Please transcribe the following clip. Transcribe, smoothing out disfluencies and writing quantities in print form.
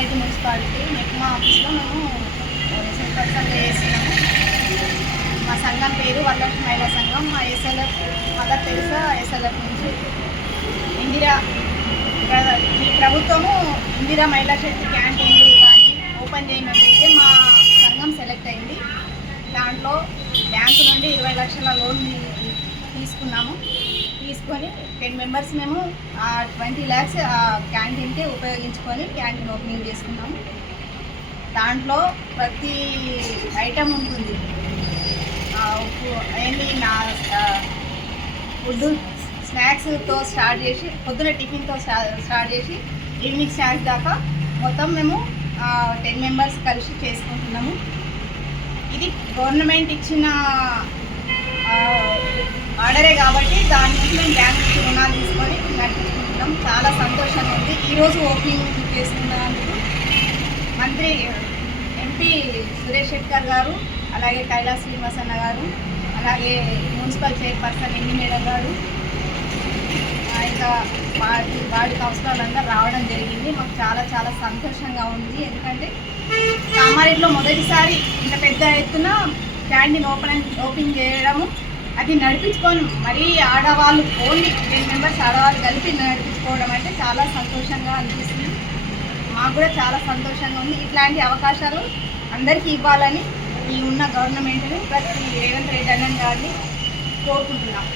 Kamareddy municipality MEPMA ఆఫీస్లో మేము చైర్పర్సన్గా చేస్తున్నాము. మా సంఘం పేరు వరలక్ష్మి మహిళా సంఘం. మా ఎస్ఎల్ఎఫ్ మదర్ తెరిసా ఎస్ఎల్ఎఫ్ నుంచి ఈ ప్రభుత్వము ఇందిరా మహిళా శక్తి క్యాంటీన్లు కానీ ఓపెన్ చేయమని చెప్తే మా సంఘం సెలెక్ట్ అయింది. దాంట్లో బ్యాంకు నుండి 20 లక్షల లోన్ తీసుకున్నాము. తీసుకొని 10 మెంబర్స్ మేము 20 lakhs ఆ క్యాంటీన్కే ఉపయోగించుకొని క్యాంటీన్ ఓపెనింగ్ చేసుకున్నాము. దాంట్లో ప్రతి ఐటమ్ ఉంటుంది. ఏంటి నా ఫుడ్ స్నాక్స్తో స్టార్ట్ చేసి పొద్దున టిఫిన్తో స్టార్ట్ చేసి ఈవినింగ్ స్నాక్స్ దాకా మొత్తం మేము 10 మెంబర్స్ కలిసి చేసుకుంటున్నాము. ఇది గవర్నమెంట్ ఇచ్చిన ఆర్డరే కాబట్టి దాని నుంచి మేము బ్యాంక్ నుంచి రుణాలు తీసుకొని నడిపించుకుంటున్నాం. చాలా సంతోషంగా ఉంది. ఈరోజు ఓపెనింగ్ చేసుకున్నందుకు మంత్రి ఎంపీ సురేష్ శెట్కర్ గారు, అలాగే కైలాస్ శ్రీనివాసన్న గారు, అలాగే మున్సిపల్ చైర్పర్సన్ ఎండి మేడం గారు, ఇంకా వార్డు కౌన్సిలర్లు అందరూ రావడం జరిగింది. మాకు చాలా చాలా సంతోషంగా ఉంది. ఎందుకంటే కామారెడ్డిలో మొదటిసారి ఇంత పెద్ద ఎత్తున క్యాంటీన్ ఓపెన్ చేయడము, అది నడిపించుకొని మరీ ఆడవాళ్ళు ఓన్లీ 10 మెంబర్స్ ఆడవాళ్ళు కలిపి నడిపించుకోవడం అంటే చాలా సంతోషంగా అనిపిస్తుంది. మాకు కూడా చాలా సంతోషంగా ఉంది. ఇట్లాంటి అవకాశాలు అందరికీ ఇవ్వాలని ఈ ఉన్న గవర్నమెంట్ని ప్రతి రేవంత్ రెడ్డి అన్న గారిని కోరుకుంటున్నాం.